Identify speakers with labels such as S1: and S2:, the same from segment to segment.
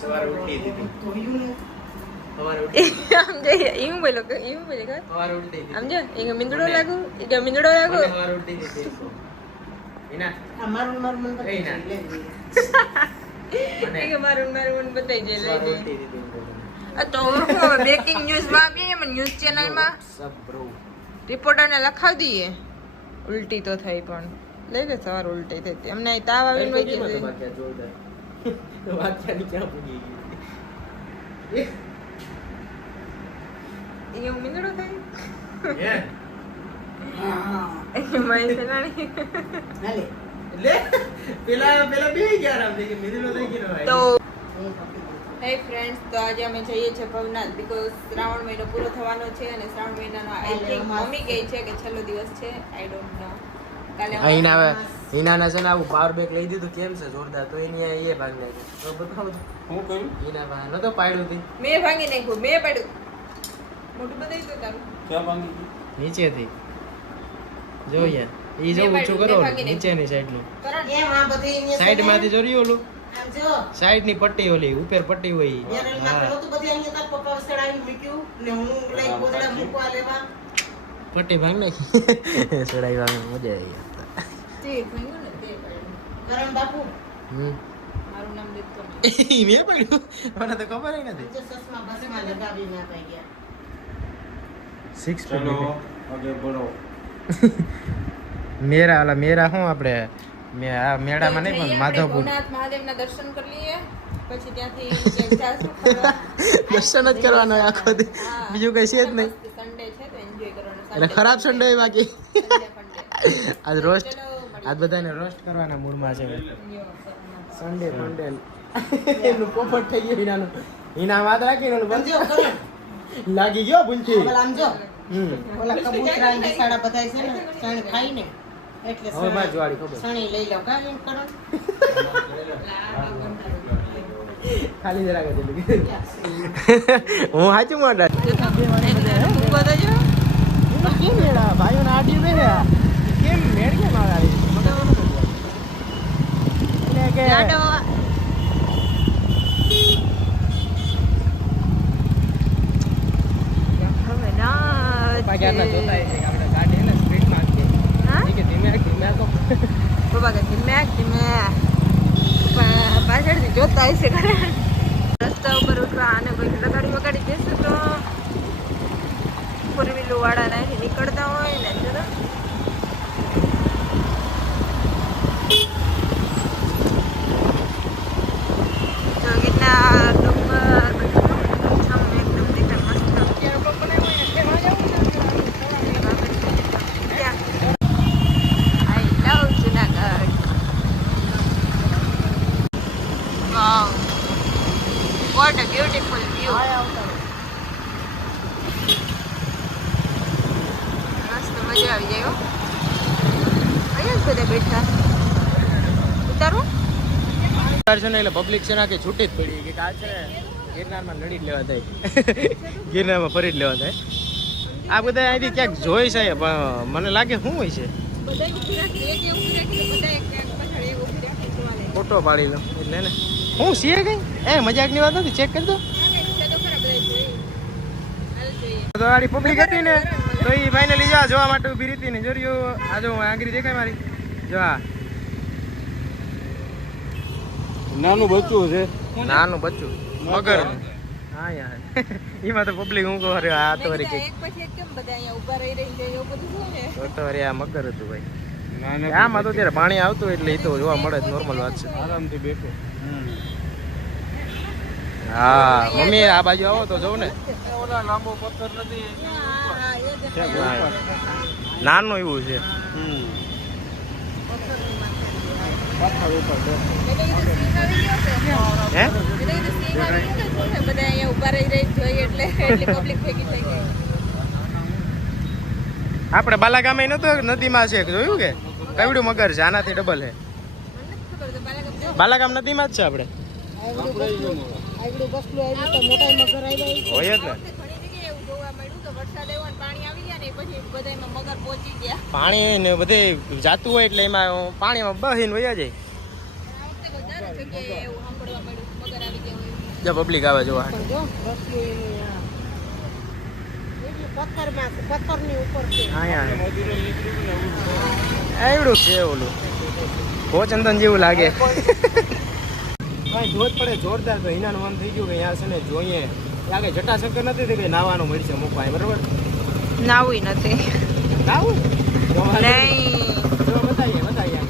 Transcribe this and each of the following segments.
S1: સવારે ઉઠી દીધી.
S2: ધોયું ને
S3: આપીએ ને ન્યૂઝ ચેનલમાં રિપોર્ટરને લખાવી દઈએ ઉલટી તો થઈ પણ. લઈ લે સવાર ઉલટી થઈ. એમને તાવ આવીને
S1: વાક્યાની ક્યાં પૂગી ગઈ
S3: એ હું મીંદડો થઈ
S1: હે
S2: હા
S3: એ મારી સેનાણી
S2: હાલે
S1: એટલે પેલા પેલા બે ગયા રામ થઈ મિદિલો થઈ ગયો ભાઈ
S3: તો
S2: એ.
S3: હે ફ્રેન્ડ્સ તો આજે અમે જઈએ છીએ ભવનાથ બીકોઝ શ્રાવણ મહિનો પૂરો થવાનો છે અને શ્રાવણ મહિનાનો આઈ થિંક મમ્મી કહે છે કે છેલ્લો દિવસ છે આઈ ડોન્ટ નો કાલે
S1: આ ઈના ઈનાના છે ને આવું પાવર બેક લઈ દીધું કેમ છે? જોરદાર. તો એની આ એ ભાગ નાખ્યો તો બતાવો
S4: હું કહ્યું
S1: હિના ભાગ. નતો પાડ્યું તી.
S3: મેં ભાંગી નાખ્યું મેં પાડ્યું. મોટું બતાવી દો તારું.
S4: ક્યાં ભાંગી
S1: નીચેથી. જો યાર ઈ જો ઊંચું કરો નીચેની સાઈડનું
S3: કરણ
S2: એમ આ બધી અહીંયા
S1: સાઈડમાંથી જોરી ઓલું?
S2: આમ જો.
S1: સાઈડની પટ્ટી ઓલી ઉપર પટ્ટી હોય ઈ.
S2: બેરલમાં
S1: હા.
S2: બધી અહીંયા તાર પપ્પા સડાવી મૂક્યું ને હું લઈ ગોદડા મૂકવા લેવા.
S1: પટ્ટી ભાંગ નાખી. સડાઈ મજા આવી.
S3: તે ભાંગ્યું ને તે પાડ્યું
S2: બાપુ.
S1: હમ.
S3: મારું નામ દેતો
S1: મેં પડ્યું. મને તો ખબર ય નથી.
S2: જો ચશ્મા બસમાં લગાવી ના થઈ ગયા
S1: સિક્સ
S4: ચલો આગે બઢો
S1: મેરા શું આપણે મે આ મેળામાં નહીં પણ માધવપુર.
S3: મહાદેવના દર્શન કરી લઈએ. પછી ત્યાંથી.
S1: દર્શન જ કરવાનો આખો બીજું કઈ છે જ નહીં.
S3: સન્ડે છે તો એન્જોય કરવાનું.
S1: એટલે ખરાબ સન્ડે બાકી. આજ રોસ્ટ. આજ બધાને રોસ્ટ કરવાના મૂડમાં છે. સન્ડે ફંડે એનું પોપટ થઈ ગયું હિનાનું. હિના વાત રાખી એનું
S2: બંધ
S1: લાગી ગયો ભૂલથી.
S2: આમ જો. ઓલા કબૂતરા ને બિસાડા બધાય છે ને ચણ ખાઈ ને. એટલે
S1: હવે બાજુ વાળી ખબર.
S2: સણી લઈ લો. કા એમ કરણ
S1: ખાલી જરાક જ હું સાચું મોટા?
S3: મૂકો તો જો.
S1: કેમ મેળા? ભાઈઓને આડ્યું નહીં કેમ મેળ કેમ આવે આવી રીતે? મને એવું નથી સમજાતું. એટલે કે
S3: લાડો.
S1: જોતા છે આપણે ગાડી ને સ્પીડમાં આપીએ.
S3: હા?
S1: કે ધીમે ધીમે તો
S3: પપ્પા કે ધીમે ધીમે પાછળથી જોતા હશે રસ્તા ઉપર ઉઠવા અને કોઈ લગાડી વગાડી દેશું તો ફોર વ્હીલર વાળા નીકળતા હોય ને જરા What a beautiful view. મસ્ત મજા આવી જાય હો. અહીંયા બધા બેઠા. ઉતારું
S1: વિચાર છે ને એટલે પબ્લિક છે ને આખી છૂટી જ પડી કે આ છે ને ગિરનારમાં લડી જ લેવા થાય. ગિરનારમાં ફરી જ લેવા થાય. આ બધા અહીંથી ક્યાંક જોઈ છે પણ મને લાગે શું હોય છે. ફોટો પાડી લો એટલે ને. હું છીએ કઈ એ મજાકની વાત નથી? ચેક કરી દો.
S3: તો ખરા બધા જોઈએ હાલ જોઈએ
S1: તો આડી પબ્લિક હતી ને તો એ ફાઇનલી જવા જોવા માટે ઊભી હતી ને જોર્યું આ જો આંગરી દેખાય મારી. જો આ.
S4: નાનું બચ્ચું છે.
S1: નાનું બચ્ચું. મગર. હા યાર. એમાં તો પબ્લિક હું કહું આ તો
S3: એક કેમ બધા અહીંયા ઊભા રહી રહી જાય એવું બધું
S1: તો તો વળી આ મગર હતું ભાઈ.
S4: નાના
S1: આમાં તો ત્યારે પાણી આવતું એટલે એ તો જોવા મળે જ નોર્મલ વાત છે.
S4: આરામથી બેઠો.
S1: હા મમ્મી આ બાજુ આવો તો જોઉં ને.
S4: ઓલા લાંબો પથ્થર નથી
S1: નાનું એવું છે. આપણે બાલાગામે નતું નદીમાં છે જોયું કે? કવડું મગર છે આનાથી ડબલ
S3: હે. બાલાગામ
S1: નદીમાં જ છે આપણે. હોય જ ને.
S3: પાણી ને બધા
S1: ને જાતું હોય એટલે એમાં પાણીમાં બહીને વયા જાય. જો પબ્લિક આવે જોવા.
S2: પથ્થર પથ્થરમાં પથ્થરની ઉપર
S1: અહીંયા છે ઓલું કોચંદન જેવું લાગે. કઈ જોત પડે જોરદાર તો હિનાનું મન થઈ ગયું કે અહીંયા છે ને જોઈએ. આગળ જટાશંકર નથી થઈ ગઈ નાવાનું મળશે મૂકવા બરોબર?
S3: નાવું નથી.
S1: નાવું?
S3: નહીં.
S1: બતાવીએ બતાવીએ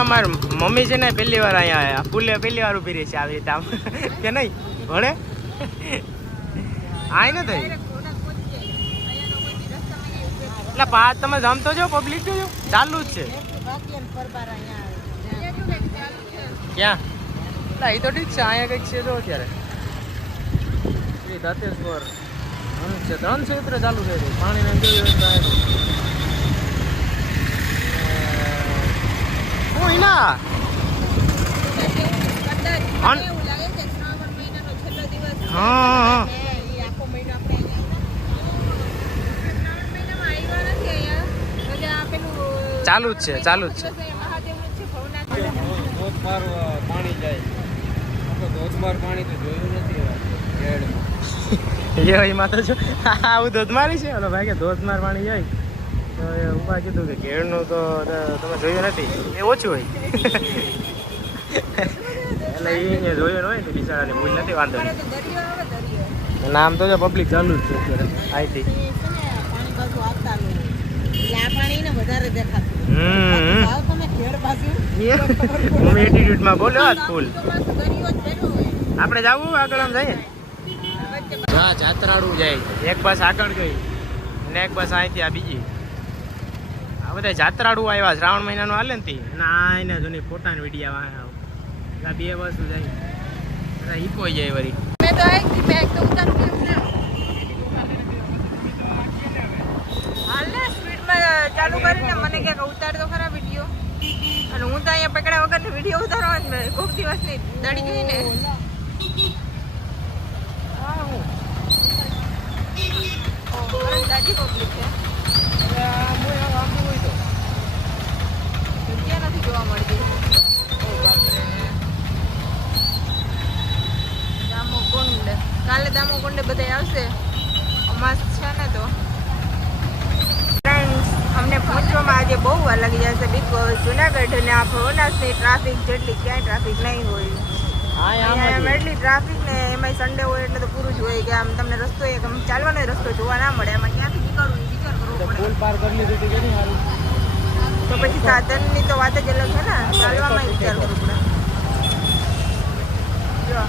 S1: અમાર મમ્મી છે ને પહેલી વાર અહીંયા આવ્યા. ફૂલે પહેલી વાર ઊભી રહી છે આવી રીતે આમ. કે નહીં? ભણે? આય ને થઈ. એટલે પા તમે જમતો જો પબ્લિક જોજો ચાલુ જ છે. ક્યાં? એટલે એ તો ઠીક છે, અહીંયા કંઈક છે જો અત્યારે. દાંતેશ્વર. છે ત્રણ ક્ષેત્ર ચાલુ છે પાણી ને જોયું હું ઈના અન- હા હા
S2: એ ઈ આખો મહિનો આપણે અહીંયા
S1: ચાલુ જ છે ચાલુ જ છે.
S4: ધોધમાર પાણી જાય ધોધમાર પાણી તો જોયું નથી
S1: એ એમાં તો જો આવું ધોધમારી છે? ઓલો ભાઈ કે ધોધમાર પાણી જાય તો એ ઊભા કીધું કે ઘેરનું તો તમે જોયું નથી. એ ઓછું હોય. એટલે એ જોયું હોય ને બિચારાને ભૂલ નથી વાંધો નામ તો જો પબ્લિક ચાલુ જ છે અત્યારે.
S2: એટલે આ પાણી ને વધારે દેખાતું.
S1: હમ
S2: આવ તમે ઘેર બાજુ.
S1: મમ્મી એટીટ્યુડમાં બોલ્યો આજ ફૂલ. આપણે જવું આગળ આમ જઈએ? હા જાત્રાળું જાય. એક બસ આગળ ગઈ અને એક બસ અહીંથી આ બીજી. આ બધા જાત્રાળુ આવ્યા શ્રાવણ મહિનાનું હાલે ને તી? ના એને જૂની ફોટા ને વિડીયા આ બે બસ જાય. બધા ઈકો જાય વળી.
S3: મેં તો આવી હતી બેગ તો ઉતારું કેમ ના હાલ ને સ્પીડમાં ચાલુ કરીને મને કે ઉતાર તો ખરા વીડિયો અને હું તો અહીંયા પકડ્યા વગર વીડિયો ઉતારવા કોઈક દિવસની દડી ગઈ ને ઓહ, ખરેખર છે. જગ્યા નથી જોવા મળતી? દામોકુંડ કાલે દામોકુંડે બધા આવશે. અમાસ છે ને તો. આજે બહુ વાર લાગી જશે બીકોઝ જુનાગઢ અને આ ભવનાથની ટ્રાફિક જેટલી ક્યાંય ટ્રાફિક નહીં હોય. અહીંયા એટલી ટ્રાફિક ને એમાંય સન્ડે હોય એટલે તો પૂરું જ હોય કે આમ તમને રસ્તો એક આમ ચાલવાનો રસ્તો જોવા ના મળે. એમાં ક્યાંથી નીકળવું વિચાર કરવો પડે.
S1: પાર કરી લીધું કે નહીં સારું
S3: તો પછી સાધનની તો વાત જ અલગ છે ને. ચાલવામાં વિચાર કરવો પડે. જો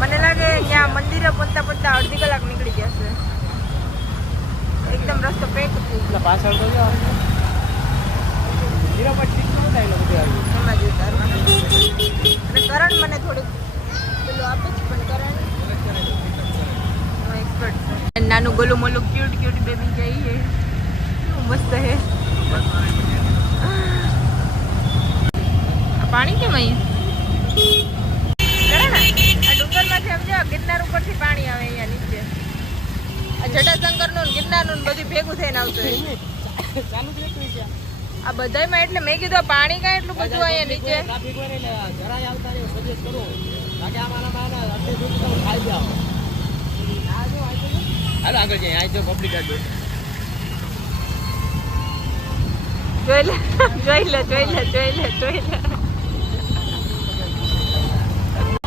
S3: મને લાગે ત્યાં મંદિરે પહોંચતા પહોંચતા અડધી કલાક નીકળી જશે. એકદમ રસ્તો પેક થઈ
S1: ગયો. પાછળ તો
S3: કરણ મને થોડુંક પેલું આપે છે પણ કરણ એક્સપર્ટ નાનું ગોલું મોલું ક્યુટ ક્યુટ બેબી જઈએ મસ્ત હે પાણી કેમ સમજો ગિરનાર ઉપરથી પાણી આવે અહીંયા નીચે. આ જટાશંકરનું ને ગિરનારનું બધું ભેગું થઈને આવતું
S1: ચાલુ જ રહેતું છે
S3: આ બધામાં એટલે મેં કીધું પાણી કાંઈ એટલું બધું અહીંયા નીચે.
S1: જરાય આવતા નહીં સજેસ્ટ કરું. કારણ આમાં આમાં સુધી તમે ખાઈ જાઓ જો જો. હાલો આગળ જઈએ. આ જો પબ્લિક
S3: જોઈ લે જોઈ લે જોઈ લે જોઈ લે જોઈ લે.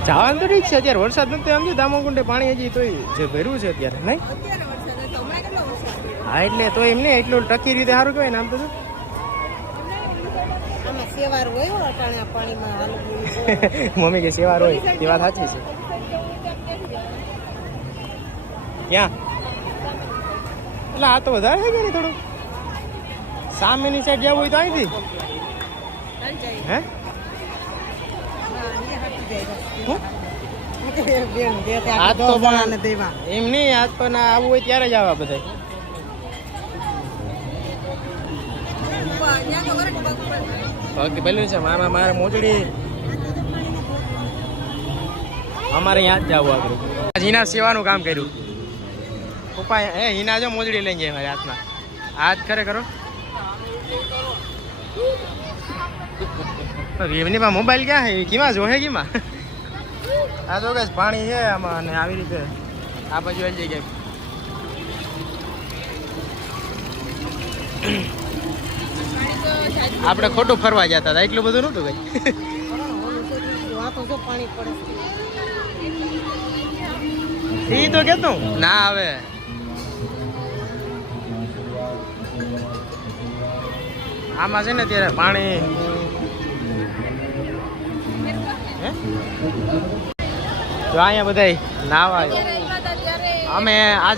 S1: જવાનું તો ઠીક છે અત્યારે વરસાદ નથી સમજો દામોકુંડે પાણી હજી તોય જે ભર્યું છે અત્યારે નહીં? હા એટલે તો એમને એટલું ટકી રીતે સારું કહેવાય ને આમ તો શું?
S2: આમાં સેવાર હોય અટાણે પાણીમાં હાલવું
S1: મમ્મી કે સેવા હોય એ વાત સાચી છે. ક્યાં? એટલે આ તો વધારે થઈ કે ને થોડું સામેની સાઈડ જવું હોય તો અહીંથી હે? હું?
S2: બેન બે તે
S1: આ
S2: આપણે
S1: તો
S2: દસ
S1: એમ નહીં આજ પણ આવું હોય ત્યારે જ આવા બધા. બાકી પેલું છે, મારા મારે મોજડી. અમારે ત્યાં જ જવું આગળ. હિના સેવાનું કામ કર્યું. પપ્પા હે હિના જો મોજડી લઈને જાય મારા હાથમાં. હાથ ખરે કરો રેવની પાસે મોબાઈલ ક્યાં હે કીમાં જો હે કીમાં? આ તો કઈ પાણી છે આમાં અને આવી રીતે આ બાજુ આવી જાય આપણે ખોટું ફરવા જતા હતા. એટલું બધું નહોતું કઈ.
S2: તો
S1: ઈ તો? કેતો ના આવે આમાં છે ને ત્યારે પાણી. હે? જો અહીંયા બધા નાવા અમે આ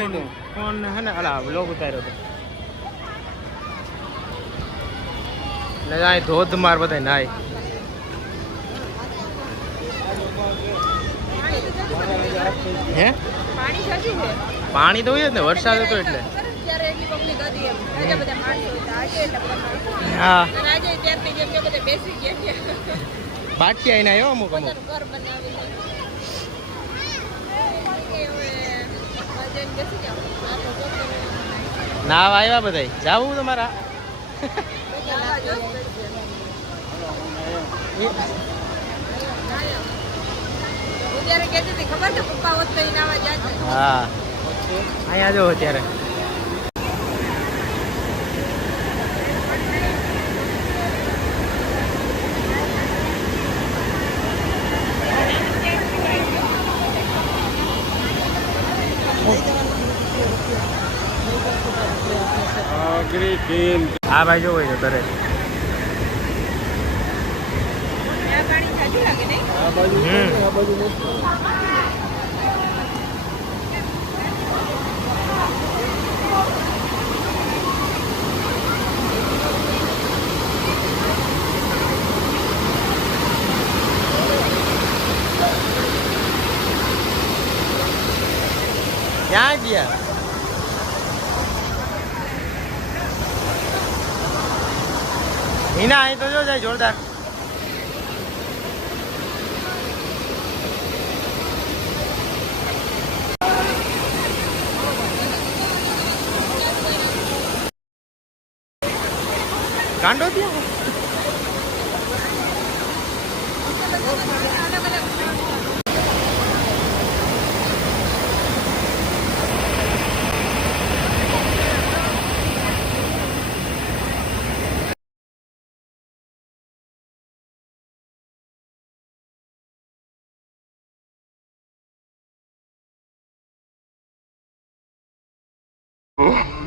S1: ફોન- ફોન હે ને અલા બ્લોગ ઉતાર્યો હતો. ને અહીં ધોધમાર બધા નાય. હે?
S3: પાણી
S1: તો હોય ને વરસાદ હતો એટલે. હા. બાટકી આવીને આવ્યો અમુક અમુક? નાવ આવ્યા બધા જાવું તમારા.
S3: હું
S1: અહીંયા જો અત્યારે આ ભાઈ જોવો છે દરેક
S3: આ પાણી સાચું લાગે નહીં
S1: હમ ક્યાં ગયા હિના અહીં તો જો જાય જોરદાર. Oh.